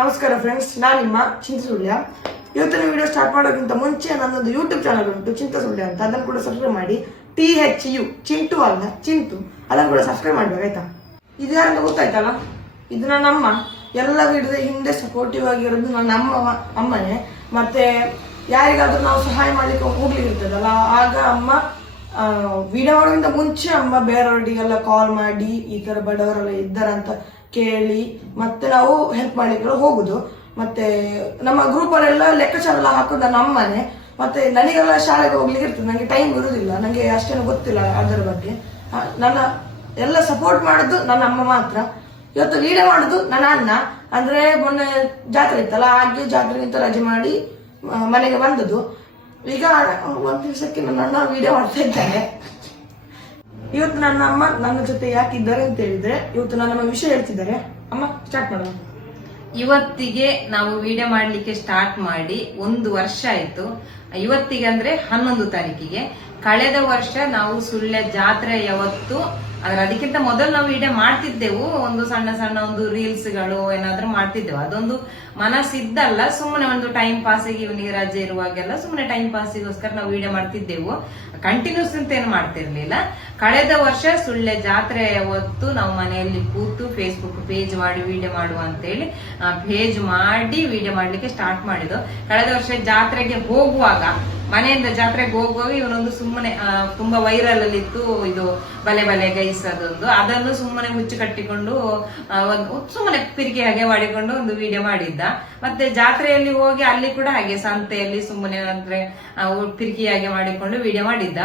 ನಮಸ್ಕಾರ ಫ್ರೆಂಡ್ಸ್, ನಾನು ನಿಮ್ಮ ಚಿಂತ ಸುಳ್ಯ. ಇವತ್ತಿನ ವಿಡಿಯೋ ಸ್ಟಾರ್ಟ್ ಮಾಡೋಕ್ಕಿಂತ ಮುಂಚೆ ನನ್ನೊಂದು ಯೂಟ್ಯೂಬ್ ಚಾನಲ್ ಉಂಟು, ಚಿಂತ ಸುಳ್ಯ ಅಂತ. ಅದನ್ನು ಕೂಡ ಸಬ್ಸ್ಕ್ರೈಬ್ ಮಾಡಿ. THU ಚಿಂಟು ಅಲ್ಲ, ಚಿಂಟು. ಅದನ್ನು ಕೂಡ ಸಬ್ಸ್ಕ್ರೈಬ್ ಮಾಡ್ಬೇಕು, ಆಯ್ತಾ? ಇದು ಯಾರಂತ ಗೊತ್ತಾಯ್ತಲ್ಲ, ಇದು ನನ್ನ ಅಮ್ಮ. ಎಲ್ಲ ವಿಡಿಯೋದ ಹಿಂದೆ ಸಪೋರ್ಟಿವ್ ಆಗಿರೋದು ನನ್ನ ಅಮ್ಮನೇ. ಮತ್ತೆ ಯಾರಿಗಾದ್ರೂ ನಾವು ಸಹಾಯ ಮಾಡ್ಲಿಕ್ಕೆ ಹೋಗ್ಲಿಕ್ಕೆ ಇರ್ತದಲ್ಲ, ಆಗ ಅಮ್ಮ ವಿಡಿಯೋ ಮಾಡೋಕ್ಕಿಂತ ಮುಂಚೆ ಅಮ್ಮ ಬೇರೆಯವರಿಗೆಲ್ಲ ಕಾಲ್ ಮಾಡಿ ಈ ತರ ಬಡವರೆಲ್ಲ ಇದ್ದಾರಂತ ಕೇಳಿ ಮತ್ತೆ ನಾವು ಹೆಲ್ಪ್ ಮಾಡ್ಲಿಕ್ಕೆ ಹೋಗುದು. ಮತ್ತೆ ನಮ್ಮ ಗ್ರೂಪ್ ಅಲ್ಲೆಲ್ಲ ಲೆಕ್ಕಾಚಾರ ಎಲ್ಲ ಹಾಕೋದು ನನ್ನ ಅಮ್ಮನೇ. ಮತ್ತೆ ನನಗೆಲ್ಲ ಶಾಲೆಗೆ ಹೋಗ್ಲಿಕ್ಕೆ ಇರ್ತದೆ, ನನಗೆ ಟೈಮ್ ಇರುವುದಿಲ್ಲ, ನನಗೆ ಅಷ್ಟೇನು ಗೊತ್ತಿಲ್ಲ ಅದರ ಬಗ್ಗೆ. ನನ್ನ ಎಲ್ಲ ಸಪೋರ್ಟ್ ಮಾಡೋದು ನನ್ನ ಅಮ್ಮ ಮಾತ್ರ. ಇವತ್ತು ವಿಡಿಯೋ ಮಾಡೋದು ನನ್ನ ಅಣ್ಣ. ಅಂದ್ರೆ ಮೊನ್ನೆ ಜಾತ್ರೆ ಇತ್ತಲ್ಲ, ಹಾಗೆ ಜಾತ್ರೆಗಿಂತ ರಜೆ ಮಾಡಿ ಮನೆಗೆ ಬಂದದ್ದು. ಈಗ ಒಂದ್ ದಿವಸಕ್ಕೆ ನನ್ನ ಅಣ್ಣ ವಿಡಿಯೋ ಮಾಡ್ತಾ ಇದ್ದಾನೆ. ಇವತ್ತು ನನ್ನ ಅಮ್ಮ ನನ್ನ ಜೊತೆ ಯಾಕಿದ್ದಾರೆ ಅಂತ ಹೇಳಿದ್ರೆ, ಇವತ್ತು ನನ್ನ ವಿಷಯ ಹೇಳ್ತಿದ್ದಾರೆ. ಅಮ್ಮ, ಸ್ಟಾರ್ಟ್ ಮಾಡೋಣ. ಇವತ್ತಿಗೆ ನಾವು ವಿಡಿಯೋ ಮಾಡ್ಲಿಕ್ಕೆ ಸ್ಟಾರ್ಟ್ ಮಾಡಿ 1 ವರ್ಷ ಆಯ್ತು. ಇವತ್ತಿಗೆ ಅಂದ್ರೆ 11 ತಾರೀಕಿಗೆ. ಕಳೆದ ವರ್ಷ ನಾವು ಸುಳ್ಯ ಜಾತ್ರೆ ಯಾವತ್ತು, ಅದಕ್ಕಿಂತ ಮೊದಲು ನಾವು ವಿಡಿಯೋ ಮಾಡ್ತಿದ್ದೆವು. ಒಂದು ಸಣ್ಣ ಸಣ್ಣ ಒಂದು ರೀಲ್ಸ್ ಗಳು ಏನಾದ್ರೂ ಮಾಡ್ತಿದ್ದೆವು. ಅದೊಂದು ಮನಸ್ಸಿದ್ದಲ್ಲ, ಸುಮ್ಮನೆ ಒಂದು ಟೈಮ್ ಪಾಸಿಗೆ, ಇವನಿಗೆ ರಜೆ ಇರುವಾಗೆಲ್ಲ ಸುಮ್ಮನೆ ಟೈಮ್ ಪಾಸಿಗೋಸ್ಕರ ನಾವು ವಿಡಿಯೋ ಮಾಡ್ತಿದ್ದೆವು. ಕಂಟಿನ್ಯೂಸ್ ಅಂತ ಏನು ಮಾಡ್ತಿರ್ಲಿಲ್ಲ. ಕಳೆದ ವರ್ಷ ಸುಳ್ಯ ಜಾತ್ರೆ ಯಾವತ್ತು ನಾವು ಮನೆಯಲ್ಲಿ ಕೂತು ಫೇಸ್ಬುಕ್ ಪೇಜ್ ಮಾಡಿ ವಿಡಿಯೋ ಮಾಡುವ ಅಂತೇಳಿ ಪೇಜ್ ಮಾಡಿ ವಿಡಿಯೋ ಮಾಡ್ಲಿಕ್ಕೆ ಸ್ಟಾರ್ಟ್ ಮಾಡಿದ್ದು. ಕಳೆದ ವರ್ಷ ಜಾತ್ರೆಗೆ ಹೋಗುವಾಗ, ಮನೆಯಿಂದ ಜಾತ್ರೆಗೆ ಹೋಗುವಾಗ ಇವನೊಂದು ಸುಮ್ಮನೆ ತುಂಬಾ ವೈರಲ್ ಅಲ್ಲಿ ಇತ್ತು, ಇದು ಬಲೆ ಬಲೆ ಗೈಸ್ ಅದೊಂದು. ಅದನ್ನು ಸುಮ್ಮನೆ ಮುಚ್ಚಿ ಕಟ್ಟಿಕೊಂಡು ಸುಮ್ಮನೆ ಪಿರಿಕೆ ಹಾಗೆ ಮಾಡಿಕೊಂಡು ಒಂದು ವಿಡಿಯೋ ಮಾಡಿದ್ದ. ಮತ್ತೆ ಜಾತ್ರೆಯಲ್ಲಿ ಹೋಗಿ ಅಲ್ಲಿ ಕೂಡ ಹಾಗೆ ಸಂತೆಯಲ್ಲಿ ಸುಮ್ಮನೆ ಅಂದ್ರೆ ಪಿರಿಕೆ ಹಾಗೆ ಮಾಡಿಕೊಂಡು ವಿಡಿಯೋ ಮಾಡಿದ್ದ.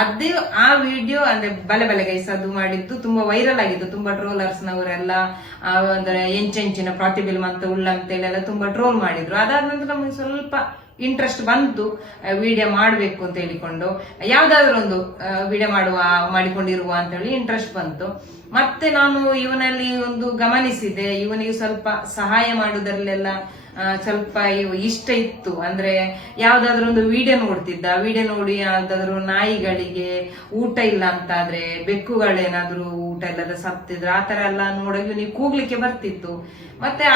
ಅದೇ ಆ ವಿಡಿಯೋ ಅಂದ್ರೆ ಬಲೆ ಬಲೆ ಗೈಸ್ ಅದು ಮಾಡಿದ್ದು ತುಂಬಾ ವೈರಲ್ ಆಗಿತ್ತು. ತುಂಬಾ ಟ್ರೋಲರ್ಸ್ ನವರೆಲ್ಲ ಅಂದ್ರೆ ಎಂಚೆಂಚಿನ ಪ್ರತಿಬಿಲ್ ಅಂತ ಉಳ್ಳಂತೇಳಿ ಎಲ್ಲ ತುಂಬಾ ಟ್ರೋಲ್ ಮಾಡಿದ್ರು. ಅದಾದ ನಂತರ ನಮಗೆ ಸ್ವಲ್ಪ ಇಂಟ್ರೆಸ್ಟ್ ಬಂತು ವಿಡಿಯೋ ಮಾಡ್ಬೇಕು ಅಂತ ಹೇಳಿಕೊಂಡು, ಯಾವ್ದಾದ್ರು ಒಂದು ವಿಡಿಯೋ ಮಾಡಿಕೊಂಡಿರುವ ಅಂತ ಹೇಳಿ ಇಂಟ್ರೆಸ್ಟ್ ಬಂತು. ಮತ್ತೆ ನಾನು ಇವನಲ್ಲಿ ಒಂದು ಗಮನಿಸಿದೆ, ಇವನಿಗೆ ಸ್ವಲ್ಪ ಸಹಾಯ ಮಾಡುವುದರಲ್ಲೆಲ್ಲ ಸ್ವಲ್ಪ ಇಷ್ಟ ಇತ್ತು. ಅಂದ್ರೆ ಯಾವ್ದಾದ್ರು ಒಂದು ವಿಡಿಯೋ ನೋಡ್ತಿದ್ದ, ವಿಡಿಯೋ ನೋಡಿ ಯಾವ್ದಾದ್ರು ನಾಯಿಗಳಿಗೆ ಊಟ ಇಲ್ಲ ಅಂತಾದ್ರೆ, ಬೆಕ್ಕುಗಳೇನಾದ್ರು ಊಟ ಇಲ್ಲದ ಸತ್ತಿದ್ರು, ಆತರ ಎಲ್ಲ ನೋಡೋಕೆ ಇವನಿಗೆ ಕೂಗ್ಲಿಕ್ಕೆ ಬರ್ತಿತ್ತು. ಮತ್ತೆ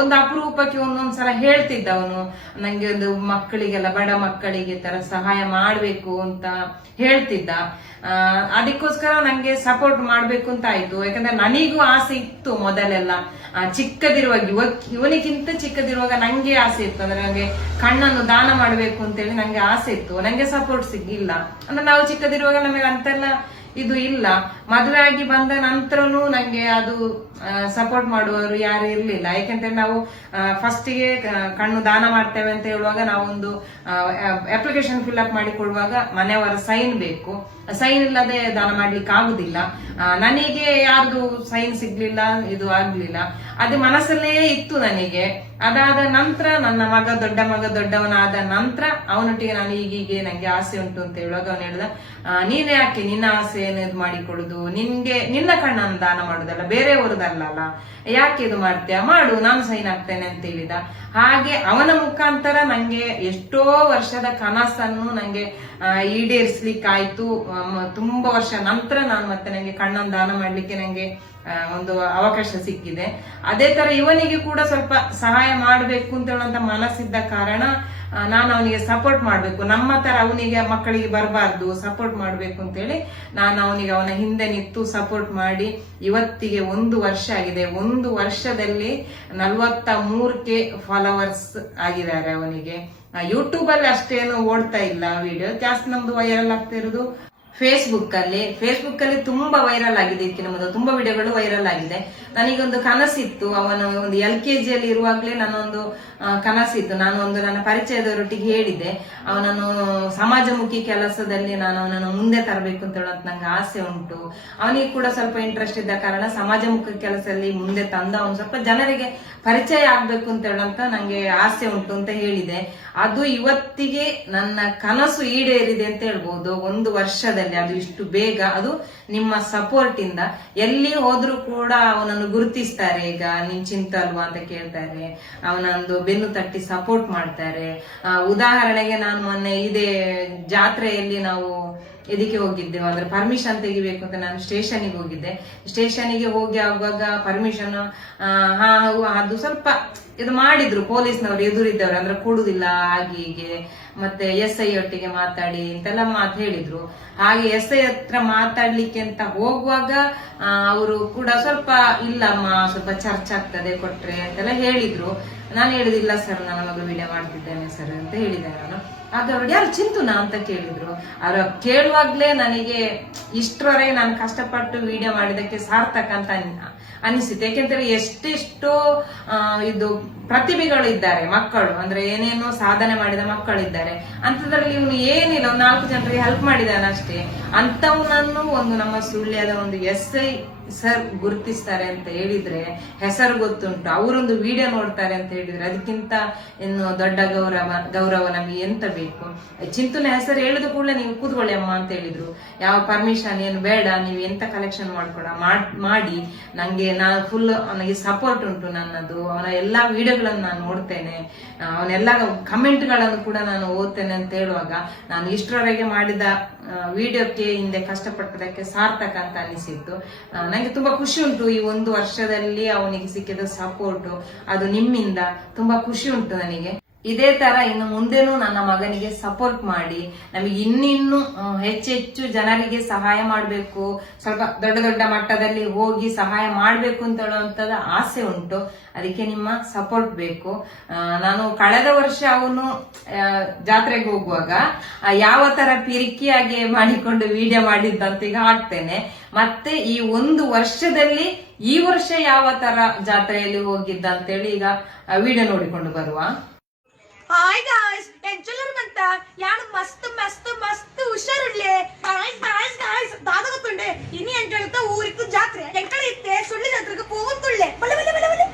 ಒಂದು ಅಪರೂಪಕ್ಕೆ ಒಂದೊಂದ್ಸಲ ಹೇಳ್ತಿದ್ದ ಅವನು, ನಂಗೆ ಒಂದು ಮಕ್ಕಳಿಗೆಲ್ಲ, ಬಡ ಮಕ್ಕಳಿಗೆ ತರ ಸಹಾಯ ಮಾಡ್ಬೇಕು ಅಂತ ಹೇಳ್ತಿದ್ದ. ಅದಕ್ಕೋಸ್ಕರ ನಂಗೆ ಸಪೋರ್ಟ್ ಮಾಡ್ಬೇಕು ಅಂತ ಆಯ್ತು. ಯಾಕಂದ್ರೆ ನನಗೂ ಆಸೆ ಇತ್ತು ಮೊದಲೆಲ್ಲ, ಚಿಕ್ಕದಿರುವಾಗ, ಇವನಿಗಿಂತ ಚಿಕ್ಕದಿರುವಾಗ ನಂಗೆ ಆಸೆ ಇತ್ತು. ಅಂದ್ರೆ ನಂಗೆ ಕಣ್ಣನ್ನು ದಾನ ಮಾಡ್ಬೇಕು ಅಂತೇಳಿ ನಂಗೆ ಆಸೆ ಇತ್ತು. ನಂಗೆ ಸಪೋರ್ಟ್ ಸಿಗ್ಲಿಲ್ಲ. ಅಂದ್ರೆ ನಾವು ಚಿಕ್ಕದಿರುವಾಗ ನಮಗೆ ಅಂತೆಲ್ಲ ಇದು ಇಲ್ಲ. ಮದುವೆ ಆಗಿ ಬಂದ ನಂತರನು ನಂಗೆ ಅದು ಸಪೋರ್ಟ್ ಮಾಡುವವರು ಯಾರು ಇರ್ಲಿಲ್ಲ. ಯಾಕಂದ್ರೆ ನಾವು ಫಸ್ಟಿಗೆ ಕಣ್ಣು ದಾನ ಮಾಡ್ತೇವೆ ಅಂತ ಹೇಳುವಾಗ ನಾವೊಂದು ಅಪ್ಲಿಕೇಶನ್ ಫಿಲ್ ಅಪ್ ಮಾಡಿ ಕೊಡುವಾಗ ಮನೆಯವರ ಸೈನ್ ಬೇಕು. ಸೈನ್ ಇಲ್ಲದೆ ದಾನ ಮಾಡ್ಲಿಕ್ಕೆ ಆಗುದಿಲ್ಲ. ನನಗೆ ಯಾರ್ದು ಸೈನ್ ಸಿಗ್ಲಿಲ್ಲ, ಇದು ಆಗ್ಲಿಲ್ಲ. ಅದು ಮನಸ್ಸಲ್ಲೇ ಇತ್ತು ನನಗೆ. ಅದಾದ ನಂತರ ನನ್ನ ದೊಡ್ಡ ಮಗ ದೊಡ್ಡವನಾದ ನಂತರ ಅವನೊಟ್ಟಿಗೆ ನಾನು ಈಗೀಗೆ ನಂಗೆ ಆಸೆ ಉಂಟು ಅಂತ ಹೇಳುವಾಗ ಅವನು ಹೇಳ್ದ, ನೀನ್ ಯಾಕೆ ನಿನ್ನ ಆಸೆ ಇದು ಮಾಡಿಕೊಡುದು, ನಿನ್ನ ಕಣ್ಣನ್ನು ದಾನ ಮಾಡುದಲ್ಲ, ಬೇರೆಯವರದಲ್ಲ, ಯಾಕೆ ಇದು ಮಾಡ್ತೀಯ, ಮಾಡು, ನಾನು ಸೈನ್ ಆಗ್ತೇನೆ ಅಂತ ಹೇಳಿದ. ಹಾಗೆ ಅವನ ಮುಖಾಂತರ ನಂಗೆ ಎಷ್ಟೋ ವರ್ಷದ ಕನಸನ್ನು ನಂಗೆ ಈಡೇರಿಸ್ಲಿಕ್ಕಾಯ್ತು. ತುಂಬಾ ವರ್ಷ ನಂತರ ನಾನು ಮತ್ತೆ ನಂಗೆ ಕಣ್ಣನ್ನು ದಾನ ಮಾಡ್ಲಿಕ್ಕೆ ನಂಗೆ ಒಂದು ಅವಕಾಶ ಸಿಕ್ಕಿದೆ. ಅದೇ ತರ ಇವನಿಗೆ ಕೂಡ ಸ್ವಲ್ಪ ಸಹಾಯ ಮಾಡ್ಬೇಕು ಅಂತ ಹೇಳುವಂತ ಮನಸ್ಸಿದ್ದ ಕಾರಣ ನಾನು ಅವನಿಗೆ ಸಪೋರ್ಟ್ ಮಾಡ್ಬೇಕು. ನಮ್ಮ ತರ ಅವನಿಗೆ ಮಕ್ಕಳಿಗೆ ಬರಬಾರ್ದು, ಸಪೋರ್ಟ್ ಮಾಡ್ಬೇಕು ಅಂತೇಳಿ ನಾನು ಅವನಿಗೆ ಅವನ ಹಿಂದೆ ನಿಂತು ಸಪೋರ್ಟ್ ಮಾಡಿ ಇವತ್ತಿಗೆ 1 ವರ್ಷ ಆಗಿದೆ. 1 ವರ್ಷದಲ್ಲಿ 43K ಫಾಲೋವರ್ಸ್ ಆಗಿದ್ದಾರೆ ಅವನಿಗೆ. ಯೂಟ್ಯೂಬ್ ಅಲ್ಲಿ ಅಷ್ಟೇನು ಓಡ್ತಾ ಇಲ್ಲ ವಿಡಿಯೋ, ಜಾಸ್ತಿ ನಮ್ದು ವೈರಲ್ ಆಗ್ತಾ ಇರೋದು ಫೇಸ್ಬುಕ್ ಅಲ್ಲಿ ತುಂಬಾ ವೈರಲ್ ಆಗಿದೆ. ಇದಕ್ಕಿಂತ ಮೊದಲು ತುಂಬಾ ವಿಡಿಯೋಗಳು ವೈರಲ್ ಆಗಿದೆ. ನನಗೊಂದು ಕನಸಿತ್ತು, ಅವನು ಒಂದು LKG ಅಲ್ಲಿ ಇರುವಾಗ್ಲೇ ನನ್ನೊಂದು ಕನಸಿತ್ತು. ನಾನು ಒಂದು ನನ್ನ ಪರಿಚಯದವರೊಟ್ಟಿಗೆ ಹೇಳಿದೆ, ಅವನನ್ನು ಸಮಾಜಮುಖಿ ಕೆಲಸದಲ್ಲಿ ನಾನು ಅವನನ್ನು ಮುಂದೆ ತರಬೇಕು ಅಂತ ಹೇಳೋದು ನಂಗೆ ಆಸೆ ಉಂಟು. ಅವನಿಗೆ ಕೂಡ ಸ್ವಲ್ಪ ಇಂಟ್ರೆಸ್ಟ್ ಇದ್ದ ಕಾರಣ ಸಮಾಜಮುಖಿ ಕೆಲಸದಲ್ಲಿ ಮುಂದೆ ತಂದ ಅವನು ಸ್ವಲ್ಪ ಜನರಿಗೆ ಪರಿಚಯ ಆಗ್ಬೇಕು ಅಂತ ಹೇಳಂತ ನಂಗೆ ಆಸೆ ಉಂಟು ಅಂತ ಹೇಳಿದೆ. ಅದು ಇವತ್ತಿಗೆ ನನ್ನ ಕನಸು ಈಡೇರಿದೆ ಅಂತ ಹೇಳ್ಬೋದು. 1 ವರ್ಷದಲ್ಲಿ, ಅದು ಇಷ್ಟು ಬೇಗ, ಅದು ನಿಮ್ಮ ಸಪೋರ್ಟ್ ಇಂದ. ಎಲ್ಲಿ ಹೋದ್ರೂ ಕೂಡ ಅವನನ್ನು ಗುರುತಿಸ್ತಾರೆ. ಈಗ ನೀನ್ ಚಿಂತ ಅಲ್ವಾ ಅಂತ ಕೇಳ್ತಾರೆ, ಅವನೊಂದು ಬೆನ್ನು ತಟ್ಟಿ ಸಪೋರ್ಟ್ ಮಾಡ್ತಾರೆ. ಉದಾಹರಣೆಗೆ ನಾನು ಮೊನ್ನೆ ಇದೇ ಜಾತ್ರೆಯಲ್ಲಿ ನಾವು ಇದಕ್ಕೆ ಹೋಗಿದ್ದೆವು, ಅಂದ್ರೆ ಪರ್ಮಿಷನ್ ತೆಗಿಬೇಕು ಅಂತ ನಾನು ಸ್ಟೇಷನ್ಗೆ ಹೋಗಿದ್ದೆ. ಸ್ಟೇಷನ್ಗೆ ಹೋಗಿ ಆಗುವಾಗ ಪರ್ಮಿಷನ್ ಅದು ಸ್ವಲ್ಪ ಇದು ಮಾಡಿದ್ರು ಪೊಲೀಸ್ನವರು ಎದುರಿದ್ದವರು, ಅಂದ್ರೆ ಕೊಡುದಿಲ್ಲ ಹಾಗೆ ಹೀಗೆ, ಮತ್ತೆ SI ಒಟ್ಟಿಗೆ ಮಾತಾಡಿ ಅಂತೆಲ್ಲ ಮಾತು ಹೇಳಿದ್ರು. ಹಾಗೆ SI ಹತ್ರ ಮಾತಾಡ್ಲಿಕ್ಕೆ ಅಂತ ಹೋಗುವಾಗ ಅವರು ಕೂಡ ಸ್ವಲ್ಪ ಇಲ್ಲಮ್ಮ ಸ್ವಲ್ಪ ಚರ್ಚೆ ಆಗ್ತದೆ ಕೊಟ್ರೆ ಅಂತೆಲ್ಲ ಹೇಳಿದ್ರು. ನಾನು ಹೇಳುದಿಲ್ಲ ಸರ್, ನನ್ನ ಮಗಳು ವಿಡಿಯೋ ಮಾಡ್ತಿದ್ದೇನೆ ಸರ್ ಅಂತ ಹೇಳಿದೆ ನಾನು. ಆಗ ಅವ್ರು ಯಾರು ಚಿಂತುನಾ ಅಂತ ಕೇಳಿದ್ರು. ಅವ್ರ ಕೇಳುವಾಗ್ಲೇ ನನಗೆ ಇಷ್ಟರವರೆಗೆ ನಾನು ಕಷ್ಟಪಟ್ಟು ವಿಡಿಯೋ ಮಾಡಿದಕ್ಕೆ ಸಾರ್ಥಕ ಅಂತ ಅನಿಸಿತು. ಯಾಕೆಂದ್ರೆ ಎಷ್ಟೆಷ್ಟೋ ಇದು ಪ್ರತಿಭೆಗಳು ಇದ್ದಾರೆ, ಮಕ್ಕಳು ಅಂದ್ರೆ ಏನೇನೋ ಸಾಧನೆ ಮಾಡಿದ ಮಕ್ಕಳಿದ್ದಾರೆ. ಅಂತದ್ರಲ್ಲಿ ಇವನು ಏನಿಲ್ಲ, ಒಂದು 4 ಜನರಿಗೆ ಹೆಲ್ಪ್ ಮಾಡಿದಾನಷ್ಟೇ. ಅಂತವನನ್ನು ಒಂದು ನಮ್ಮ ಸುಳ್ಯದ ಒಂದು SI ಸರ್ ಗುರುತಿಸ್ತಾರೆ ಅಂತ ಹೇಳಿದ್ರೆ, ಹೆಸರು ಗೊತ್ತುಂಟು, ಅವರೊಂದು ವಿಡಿಯೋ ನೋಡ್ತಾರೆ ಅಂತ ಹೇಳಿದ್ರೆ ಅದಕ್ಕಿಂತ ಇನ್ನು ದೊಡ್ಡ ಗೌರವ ನಮಗೆ ಎಂತ ಬೇಕು. ಚಿಂತುನ ಹೆಸರು ಹೇಳಿದ ಕೂಡಲೇ ನೀವು ಕೂತ್ಕೊಳ್ಳಿ ಅಮ್ಮ ಅಂತ ಹೇಳಿದ್ರು. ಯಾವ ಪರ್ಮಿಷನ್ ಏನು ಬೇಡ, ನೀವು ಎಂತ ಕಲೆಕ್ಷನ್ ಮಾಡಿ ನಂಗೆ ಫುಲ್ ನನಗೆ ಸಪೋರ್ಟ್ ಉಂಟು ನನ್ನದು. ಅವನ ಎಲ್ಲಾ ವಿಡಿಯೋಗಳನ್ನು ನಾನು ನೋಡ್ತೇನೆ, ಅವನೆಲ್ಲ ಕಮೆಂಟ್ ಗಳನ್ನು ಕೂಡ ನಾನು ಓದ್ತೇನೆ ಅಂತ ಹೇಳುವಾಗ ನಾನು ಇಷ್ಟರವರೆಗೆ ಮಾಡಿದ ವಿಡಿಯೋಕ್ಕೆ ಹಿಂದೆ ಕಷ್ಟಪಟ್ಟದಕ್ಕೆ ಸಾರ್ಥಕ ಅಂತ ಅನಿಸಿತ್ತು. ನಂಗೆ ತುಂಬಾ ಖುಷಿ ಉಂಟು ಈ 1 ವರ್ಷದಲ್ಲಿ ಅವನಿಗೆ ಸಿಕ್ಕಿದ ಸಪೋರ್ಟ್, ಅದು ನಿಮ್ಮಿಂದ ತುಂಬಾ ಖುಷಿ ಉಂಟು ನನಗೆ. ಇದೇ ತರ ಇನ್ನು ಮುಂದೆನೂ ನನ್ನ ಮಗನಿಗೆ ಸಪೋರ್ಟ್ ಮಾಡಿ ನಮಗೆ ಇನ್ನಿನ್ನು ಹೆಚ್ಚೆಚ್ಚು ಜನರಿಗೆ ಸಹಾಯ ಮಾಡಬೇಕು, ಸ್ವಲ್ಪ ದೊಡ್ಡ ದೊಡ್ಡ ಮಟ್ಟದಲ್ಲಿ ಹೋಗಿ ಸಹಾಯ ಮಾಡಬೇಕು ಅಂತ ಹೇಳುವಂತದ ಆಸೆ ಉಂಟು. ಅದಕ್ಕೆ ನಿಮ್ಮ ಸಪೋರ್ಟ್ ಬೇಕು. ನಾನು ಕಳೆದ ವರ್ಷ ಅವನು ಜಾತ್ರೆಗೆ ಹೋಗುವಾಗ ಯಾವ ತರ ಪಿರಿಕಿಯಾಗಿ ಮಾಡಿಕೊಂಡು ವಿಡಿಯೋ ಮಾಡಿದ್ದಂತ ಈಗ ಹಾಕ್ತೇನೆ. ಮತ್ತೆ ಈ 1 ವರ್ಷದಲ್ಲಿ ಈ ವರ್ಷ ಯಾವ ತರ ಜಾತ್ರೆಯಲ್ಲಿ ಹೋಗಿದ್ದ ಅಂತೇಳಿ ಈಗ ವಿಡಿಯೋ ನೋಡಿಕೊಂಡು ಬರುವ. ಹಾಯ್ ಗಾಯ್ಸ್, ಎಂಚಲರ್ಮಂತ ಯಾನು ಮಸ್ತ್ ಮಸ್ತ್ ಮಸ್ತ್ ಹುಷಾರುಳ್ಳೆ. ಗಾಯ್ಸ್ ಗಾಯ್ಸ್ ಗಾಯ್ಸ್ ದಾದ ಗೊತ್ತುಂಡೆ ಇನಿ ಎಂಟಳತ ಊರಿತ್ತು ಜಾತ್ರೆ ಎಂಕಳ ಇತ್ತೆ ಸುಳ್ಳಿ ಜಾತ್ರೆಗೆ ಹೋಗುತ್ತುಳ್ಳೆ. ಬಲೆ ಬಲೆ ಬಲೆ ಬಲೆ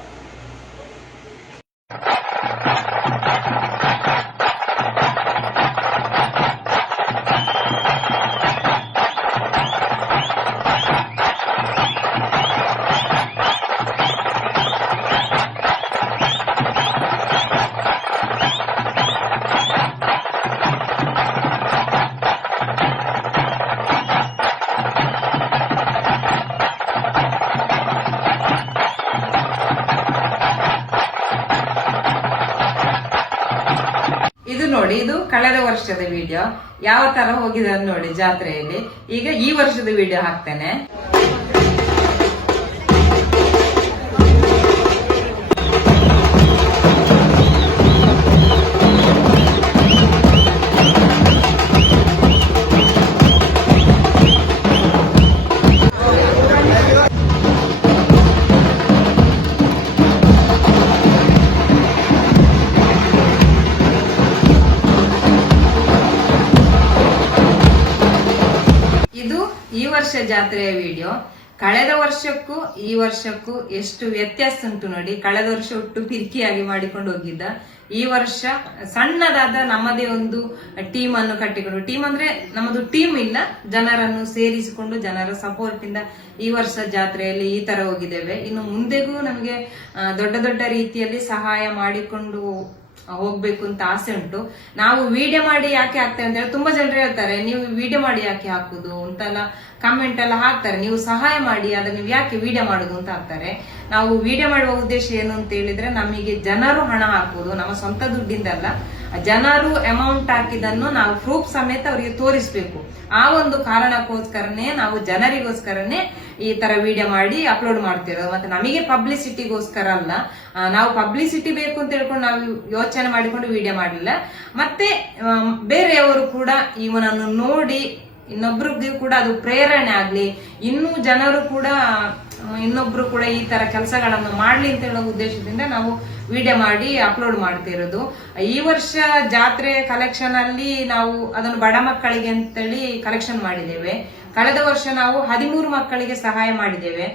ನೋಡಿ, ಇದು ಕಳೆದ ವರ್ಷದ ವಿಡಿಯೋ ಯಾವ ತರ ಹೋಗಿದೆ ನೋಡಿ ಜಾತ್ರೆಯಲ್ಲಿ. ಈಗ ಈ ವರ್ಷದ ವಿಡಿಯೋ ಹಾಕ್ತೇನೆ. ಈ ವರ್ಷ ಜಾತ್ರೆಯ ವಿಡಿಯೋ. ಕಳೆದ ವರ್ಷಕ್ಕೂ ಈ ವರ್ಷಕ್ಕೂ ಎಷ್ಟು ವ್ಯತ್ಯಾಸ ಉಂಟು ನೋಡಿ. ಕಳೆದ ವರ್ಷ ಒಟ್ಟು ಪಿರಿಕಿಯಾಗಿ ಮಾಡಿಕೊಂಡು ಹೋಗಿದ್ದ, ಈ ವರ್ಷ ಸಣ್ಣದಾದ ನಮ್ಮದೇ ಒಂದು ಟೀಮ್ ಅನ್ನು ಕಟ್ಟಿಕೊಂಡು, ಟೀಮ್ ಅಂದ್ರೆ ನಮ್ಮದು ಟೀಮ್ ಇಲ್ಲ, ಜನರನ್ನು ಸೇರಿಸಿಕೊಂಡು ಜನರ ಸಪೋರ್ಟ್ ಇಂದ ಈ ವರ್ಷ ಜಾತ್ರೆಯಲ್ಲಿ ಈ ತರ ಹೋಗಿದ್ದೇವೆ. ಇನ್ನು ಮುಂದೆಗೂ ನಮಗೆ ದೊಡ್ಡ ದೊಡ್ಡ ರೀತಿಯಲ್ಲಿ ಸಹಾಯ ಮಾಡಿಕೊಂಡು ಹೋಗ್ಬೇಕು ಅಂತ ಆಸೆ ಉಂಟು. ನಾವು ವಿಡಿಯೋ ಮಾಡಿ ಯಾಕೆ ಹಾಕ್ತೇವೆ ಅಂತ ಹೇಳಿ ತುಂಬಾ ಜನರು ಹೇಳ್ತಾರೆ, ನೀವು ವಿಡಿಯೋ ಮಾಡಿ ಯಾಕೆ ಹಾಕುದು ಅಂತೆಲ್ಲ ಕಮೆಂಟ್ ಎಲ್ಲ ಹಾಕ್ತಾರೆ. ನೀವು ಸಹಾಯ ಮಾಡಿ, ಅದನ್ನ ನೀವು ಯಾಕೆ ವಿಡಿಯೋ ಮಾಡುದು ಅಂತ ಹಾಕ್ತಾರೆ. ನಾವು ವಿಡಿಯೋ ಮಾಡುವ ಉದ್ದೇಶ ಏನು ಅಂತ ಹೇಳಿದ್ರೆ, ನಮಗೆ ಜನರು ಹಣ ಹಾಕುದು, ನಮ್ಮ ಸ್ವಂತ ದುಡ್ಡಿಂದಲ್ಲ, ಜನರು ಅಮೌಂಟ್ ಹಾಕಿದನ್ನು ನಾವು ಪ್ರೂಫ್ ಸಮೇತ ಅವರಿಗೆ ತೋರಿಸ್ಬೇಕು. ಆ ಒಂದು ಕಾರಣಕ್ಕೋಸ್ಕರನೇ ನಾವು ಜನರಿಗೋಸ್ಕರನೇ ಈ ತರ ವಿಡಿಯೋ ಮಾಡಿ ಅಪ್ಲೋಡ್ ಮಾಡ್ತಿರೋದು. ಮತ್ತೆ ನಮಗೆ ಪಬ್ಲಿಸಿಟಿಗೋಸ್ಕರ ಅಲ್ಲ. ನಾವು ಪಬ್ಲಿಸಿಟಿ ಬೇಕು ಅಂತ ಹೇಳ್ಕೊಂಡು ನಾವು ಯೋಚನೆ ಮಾಡಿಕೊಂಡು ವಿಡಿಯೋ ಮಾಡಲಿಲ್ಲ. ಮತ್ತೆ ಬೇರೆಯವರು ಕೂಡ ಇವನನ್ನು ನೋಡಿ ಇನ್ನೊಬ್ರಿಗೂ ಕೂಡ ಅದು ಪ್ರೇರಣೆ ಆಗ್ಲಿ, ಇನ್ನೂ ಜನರು ಕೂಡ ಇನ್ನೊಬ್ರು ಕೂಡ ಈ ತರ ಕೆಲಸಗಳನ್ನು ಮಾಡ್ಲಿ ಅಂತ ಹೇಳೋ ಉದ್ದೇಶದಿಂದ ನಾವು ವಿಡಿಯೋ ಮಾಡಿ ಅಪ್ಲೋಡ್ ಮಾಡ್ತಿರೋದು. ಈ ವರ್ಷ ಜಾತ್ರೆ ಕಲೆಕ್ಷನ್ ಅಲ್ಲಿ ನಾವು ಅದನ್ನು ಬಡ ಮಕ್ಕಳಿಗೆ ಅಂತೇಳಿ ಕಲೆಕ್ಷನ್ ಮಾಡಿದ್ದೇವೆ. ಕಳೆದ ವರ್ಷ ನಾವು 13 ಮಕ್ಕಳಿಗೆ ಸಹಾಯ ಮಾಡಿದ್ದೇವೆ.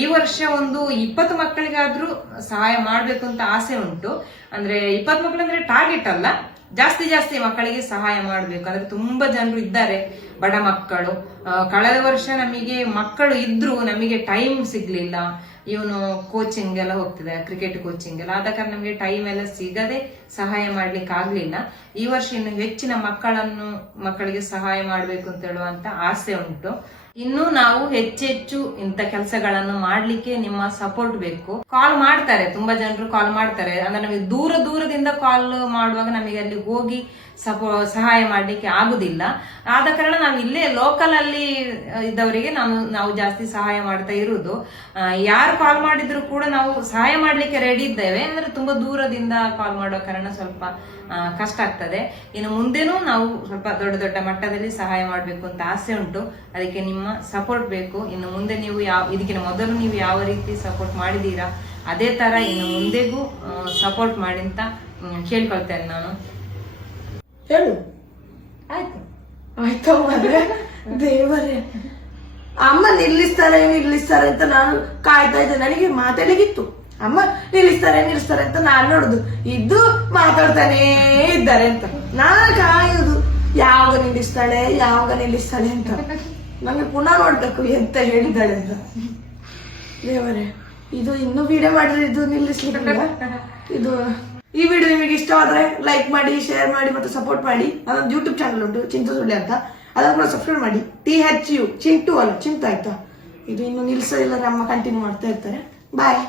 ಈ ವರ್ಷ ಒಂದು 20 ಮಕ್ಕಳಿಗಾದ್ರೂ ಸಹಾಯ ಮಾಡ್ಬೇಕು ಅಂತ ಆಸೆ ಉಂಟು. ಅಂದ್ರೆ 20 ಮಕ್ಕಳು ಅಂದ್ರೆ ಟಾರ್ಗೆಟ್ ಅಲ್ಲ, ಜಾಸ್ತಿ ಮಕ್ಕಳಿಗೆ ಸಹಾಯ ಮಾಡ್ಬೇಕು. ಅಂದ್ರೆ ತುಂಬಾ ಜನರು ಇದ್ದಾರೆ ಬಡ ಮಕ್ಕಳು. ಕಳೆದ ವರ್ಷ ನಮಗೆ ಮಕ್ಕಳು ಇದ್ರು ನಮಗೆ ಟೈಮ್ ಸಿಗ್ಲಿಲ್ಲ. ಇವನು ಕೋಚಿಂಗ್ ಎಲ್ಲ ಹೋಗ್ತಿದೆ, ಕ್ರಿಕೆಟ್ ಕೋಚಿಂಗ್ ಎಲ್ಲ, ಆದ ಕಾರಣ ನಮಗೆ ಟೈಮ್ ಎಲ್ಲ ಸಿಗದೆ ಸಹಾಯ ಮಾಡ್ಲಿಕ್ಕೆ ಆಗ್ಲಿಲ್ಲ. ಈ ವರ್ಷ ಇನ್ನು ಹೆಚ್ಚಿನ ಮಕ್ಕಳಿಗೆ ಸಹಾಯ ಮಾಡ್ಬೇಕು ಅಂತ ಹೇಳುವಂತ ಆಸೆ ಉಂಟು. ಇನ್ನು ನಾವು ಹೆಚ್ಚೆಚ್ಚು ಇಂಥ ಕೆಲಸಗಳನ್ನು ಮಾಡ್ಲಿಕ್ಕೆ ನಿಮ್ಮ ಸಪೋರ್ಟ್ ಬೇಕು. ಕಾಲ್ ಮಾಡ್ತಾರೆ, ತುಂಬಾ ಜನರು ಕಾಲ್ ಮಾಡ್ತಾರೆ. ಅಂದ್ರೆ ನಮಗೆ ದೂರದಿಂದ ಕಾಲ್ ಮಾಡುವಾಗ ನಮಗೆ ಅಲ್ಲಿ ಹೋಗಿ ಸಹಾಯ ಮಾಡ್ಲಿಕ್ಕೆ ಆಗುದಿಲ್ಲ. ಆದ ಕಾರಣ ನಾವು ಇಲ್ಲೇ ಲೋಕಲ್ ಅಲ್ಲಿ ಇದ್ದವರಿಗೆ ನಾವು ಜಾಸ್ತಿ ಸಹಾಯ ಮಾಡ್ತಾ ಇರುವುದು. ಯಾರು ಕಾಲ್ ಮಾಡಿದ್ರು ಕೂಡ ನಾವು ಸಹಾಯ ಮಾಡ್ಲಿಕ್ಕೆ ರೆಡಿ ಇದ್ದೇವೆ. ಅಂದ್ರೆ ತುಂಬಾ ದೂರದಿಂದ ಕಾಲ್ ಮಾಡೋ ಕಾರಣ ಸ್ವಲ್ಪ ಕಷ್ಟ ಆಗ್ತದೆ. ಇನ್ನು ಮುಂದೆನೂ ನಾವು ಸ್ವಲ್ಪ ದೊಡ್ಡ ಮಟ್ಟದಲ್ಲಿ ಸಹಾಯ ಮಾಡ್ಬೇಕು ಅಂತ ಆಸೆ ಉಂಟು. ಅದಕ್ಕೆ ನಿಮ್ಮ ಸಪೋರ್ಟ್ ಬೇಕು. ಇನ್ನು ಮುಂದೆ ನೀವು ಇದಕ್ಕಿಂತ ಮೊದಲು ನೀವು ಯಾವ ರೀತಿ ಸಪೋರ್ಟ್ ಮಾಡಿದೀರಾ ಅದೇ ತರ ಇನ್ನು ಮುಂದೆಗೂ ಸಪೋರ್ಟ್ ಮಾಡಿ ಅಂತ ಕೇಳ್ಕೊಳ್ತೇನೆ ನಾನು. ಹೇಳು. ಆಯ್ತು ಆಯ್ತಮ್ಮ. ದೇವರೇ, ಅಮ್ಮ ನಿಲ್ಲಿಸ್ತಾರೆ ಅಂತ ನಾನು ಕಾಯ್ತಾ ಇದ್ದೆ. ನನಗೆ ಮಾತಾಡಲಿಕ್ಕಿತ್ತು, ಅಮ್ಮ ನಿಲ್ಲಿಸ್ತಾರೆ ಅಂತ ನಾನು ನೋಡುದು, ಇದ್ದು ಮಾತಾಡ್ತಾನೇ ಇದ್ದಾರೆ ಅಂತ ನಾನು ಕಾಯುದು. ಯಾವಾಗ ನಿಲ್ಲಿಸ್ತಾಳೆ ಅಂತ ನಂಗೆ ಪುನಃ ನೋಡ್ಬೇಕು ಎಂತ ಹೇಳಿದ್ದಾಳೆ ಅಂತ. ದೇವರೇ, ಇದು ಇನ್ನೂ ವಿಡಿಯೋ ಮಾಡಿದ್ರೆ ಇದು ನಿಲ್ಲಿಸ್ಲಿಕ್ಕಿಲ್ಲ. ಇದು ಈ ವಿಡಿಯೋ ನಿಮಗೆ ಇಷ್ಟವಾದ್ರೆ ಲೈಕ್ ಮಾಡಿ, ಶೇರ್ ಮಾಡಿ ಮತ್ತು ಸಪೋರ್ಟ್ ಮಾಡಿ. ಅದೊಂದು ಯೂಟ್ಯೂಬ್ ಚಾನಲ್ ಉಂಟು ಚಿಂಟು ಸುಳ್ಳೆ ಅಂತ, ಅದನ್ನು ಕೂಡ ಸಬ್ಸ್ಕ್ರೈಬ್ ಮಾಡಿ. THU ಚಿಂಟು ಅಲ್ಲ ಚಿಂಟು ಆಯ್ತಾ. ಇದು ಇನ್ನು ನಿಲ್ಸೋದಿಲ್ಲ, ನಮ್ಮ ಕಂಟಿನ್ಯೂ ಮಾಡ್ತಾ ಇರ್ತಾರೆ. ಬಾಯ್.